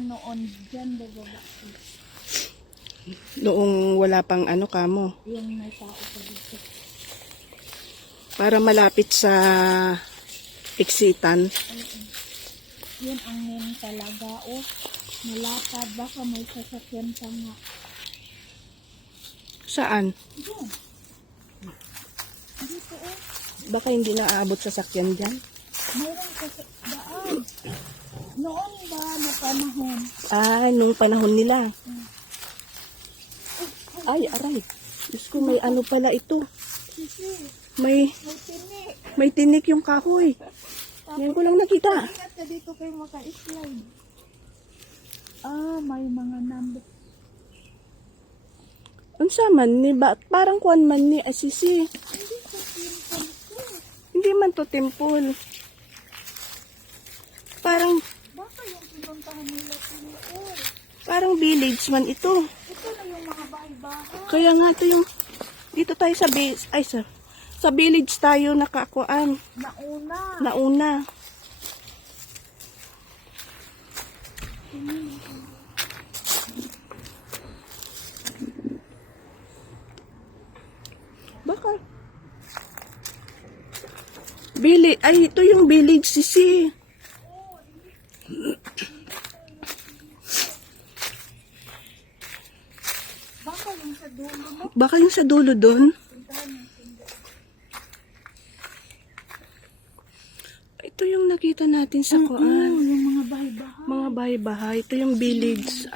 noon dyan, bababa. Noong wala pang ano kamo. Yung may tao pa dito. Para malapit sa Iksitan. Yun ang name talaga. Oh, malapad. Baka may sasakyan pa nga. Saan? Diyan. Dito oh. Baka hindi na aabot sa sakyan dyan. Mayroong daan. Noon ba na panahon? Nung panahon nila. Ay, aray. Diyos ko, may ano pala ito. May tinik. may tinik yung kahoy. Yan ko lang nakita. Ingat ka dito kayo maka-slide. May mga number. Ang saman ni ba? Parang kuan man ni Asisi. Hindi man to temple. Parang Baka yung pinuntahan nila dito. parang village man ito. Ito na yung mga bahay-bahay. Kaya nga ito yung dito tayo sa sa village tayo nakakuan. Nauna. Nauna. Baka ito yung village sisi. Baka yung sa dulo mo. Baka yung sa dulo doon. Ito yung nakita natin sa kuan. Yung mga bahay-bahay. Mga bahay-bahay. Ito yung village,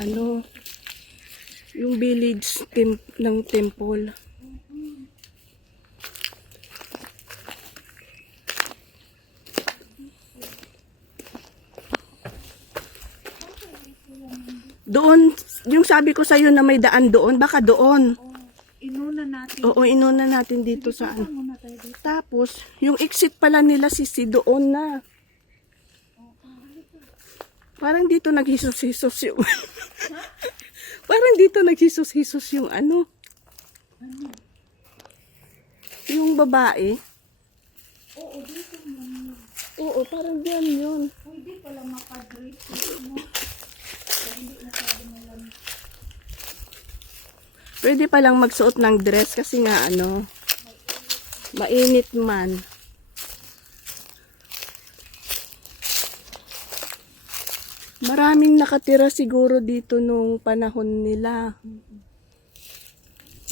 yung village ng temple. Doon, yung sabi ko sa'yo na may daan doon, baka doon. Inuna natin. Oo, inuna natin dito sa ano. Muna tayo dito. Tapos, yung exit pala nila sisi doon na. Parang dito naghisos-hisos yung... Parang dito naghisos-hisos yung ano. Yung babae. Oo, dito naman. Oo, parang diyan yun. Hindi pala makadrip. Pwede palang magsuot ng dress kasi nga mainit man. Maraming nakatira siguro dito nung panahon nila.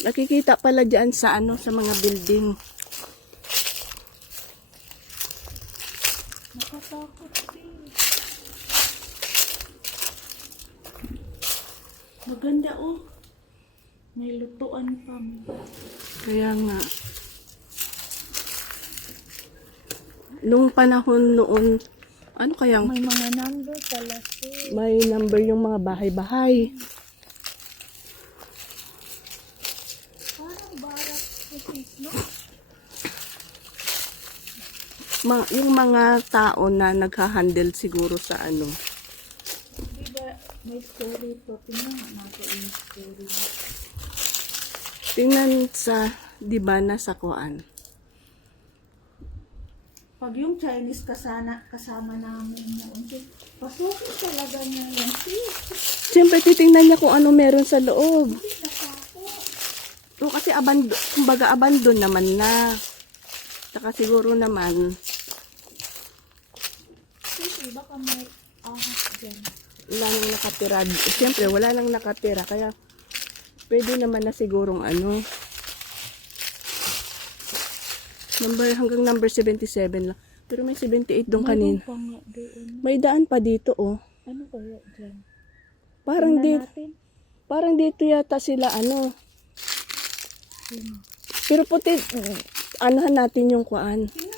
Nakikita pala diyan sa sa mga building. Nakatakot din. Maganda oh. May lutuan pa. Kaya nga. Nung panahon noon, ano kayang May mga number pala may number yung mga bahay-bahay. Parang barak no? Yung mga tao na nagha-handle siguro sa Di ba may story to? Tingnan natin yung story. Tingnan sa, di ba, nasa kuan. Pag yung Chinese kasama namin noon, pasukin talaga niya yung Siyempre, titingnan niya kung ano meron sa loob. O, kasi kumbaga abandon naman na. Saka siguro naman, Kasi baka may ahas dyan. wala nang nakatira. Siyempre, wala nang nakatira. Kaya, pwede naman na sigurong hanggang number 77 lang. Pero may 78 doon kanina. Pa nga doon. May daan pa dito, oh. Ano kaya dyan? Parang Tingnan dito, natin. parang dito yata sila, Pero puti, anuhan natin yung kuan. Tingnan